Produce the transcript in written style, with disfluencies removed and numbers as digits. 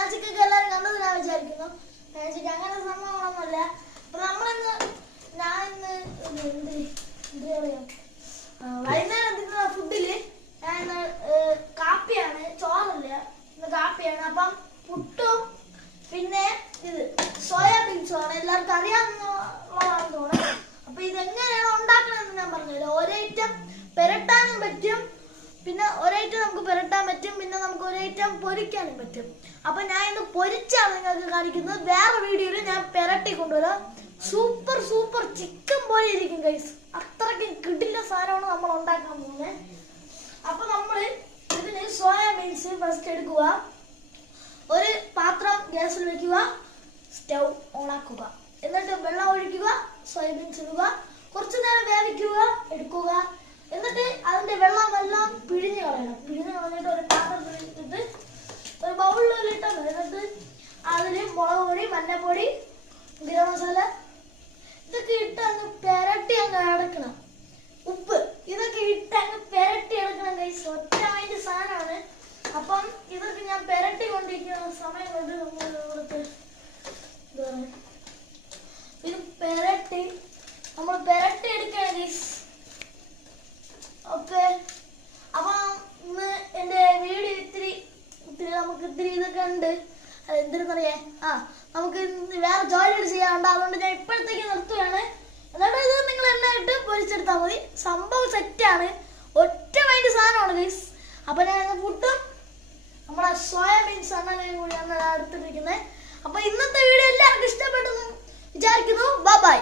Magic ഒക്കെ എല്ലാവരും കണ്ടത് ഞാൻ വിചാരിക്കുന്നു. മാജിക് അങ്ങനെ സംഭവങ്ങളൊന്നുമല്ല. അപ്പൊ നമ്മളിന്ന് വൈകുന്നേരം തിന്ന ഫുഡില് ഞാൻ കാപ്പിയാണ്, ചോറല്ല, ഇന്ന് കാപ്പിയാണ്. അപ്പം പുട്ടും പിന്നെ ഇത് സോയാബീൻസുമാണ്. എല്ലാവർക്കും അറിയാവുന്നതാണെന്ന് തോന്നുന്നു. അപ്പൊ ഇതെങ്ങനെയാണ് ഉണ്ടാക്കണമെന്ന് ഞാൻ പറഞ്ഞുതരാം. ഒരൈറ്റം പെരട്ടാനും പറ്റും, പിന്നെ ഒരൈറ്റം നമുക്ക് പെരട്ടാൻ പറ്റും, പിന്നെ നമുക്ക് ഒരൈറ്റം പൊരിക്കാനും പറ്റും. അപ്പൊ ഞാൻ ഇന്ന് പൊരിച്ചാണ് നിങ്ങൾക്ക് കാണിക്കുന്നത്. വേറെ വീഡിയോയിൽ ഞാൻ പെരട്ടി കൊണ്ടുവരാം. സൂപ്പർ സൂപ്പർ ചിക്കൻ പോലെ ഇരിക്കും ഗൈസ്. അത്രയ്ക്ക് കിടില സാധനമാണ് നമ്മൾ ഉണ്ടാക്കാൻ പോകുന്നത്. അപ്പൊ നമ്മള് ഇതിന് സോയാബീൻസ് ഫസ്റ്റ് എടുക്കുക. ഒരു പാത്രം ഗ്യാസിൽ വെക്കുക, സ്റ്റൗ ഓണാക്കുക, എന്നിട്ട് വെള്ളം ഒഴിക്കുക, സോയാബീൻസ് ഇടുക, കുറച്ചു നേരം വേവിക്കുക, എടുക്കുക. എന്നിട്ട് അതിന്റെ വെള്ളമെല്ലാം പിഴിഞ്ഞ് കളയണം. പിഴിഞ്ഞ് കളഞ്ഞിട്ട് ഒരു പാത്രത്തിൽ ഇട്ടിട്ട് ഒരു ബൗളിലിട്ടാൽ മതി. എന്നിട്ട് അതിൽ മുളക് പൊടി, മഞ്ഞപ്പൊടി, ഗരം മസാല ഇതൊക്കെ ഇട്ട് അങ്ങ് പെരട്ടി അങ്ങ് അടക്കണം. ഉപ്പ് ഇതൊക്കെ ഇട്ട് അങ്ങ് പെരട്ടി എടുക്കണം ഗൈസ്. ഒറ്റ മൈൻഡ് സാധനമാണ്. അപ്പം ഇതൊക്കെ ഞാൻ പെരട്ടി കൊണ്ടിരിക്കുന്ന സമയം കൊണ്ട് ഇത് നമ്മൾ പെരട്ടി എടുക്കണം ഗൈസ്. ഓക്കെ, അപ്പം ഇന്ന് എൻ്റെ വീഡിയോ ഇത്തിരി നമുക്ക് ഇത്തിരി ഇതൊക്കെ ഉണ്ട്. എന്തിനെന്നറിയേ, നമുക്ക് വേറെ ജോലികൾ ചെയ്യാറുണ്ട്. അതുകൊണ്ട് ഞാൻ ഇപ്പോഴത്തേക്ക് നിർത്തുകയാണ്. എന്നിട്ട് ഇത് നിങ്ങൾ എണ്ണയിട്ട് പൊരിച്ചെടുത്താൽ മതി. സംഭവം സെറ്റാണ്. ഒറ്റ മൈൻഡ് സാധനമാണ് ഗൈസ്. അപ്പൊ ഞാൻ പുട്ടും നമ്മുടെ സോയാബീൻസ് എണ്ണയും കൂടിയാണ് എടുത്തിരിക്കുന്നത്. അപ്പൊ ഇന്നത്തെ വീഡിയോ എല്ലാവർക്കും ഇഷ്ടപ്പെട്ടെന്ന് വിചാരിക്കുന്നു. Bye bye.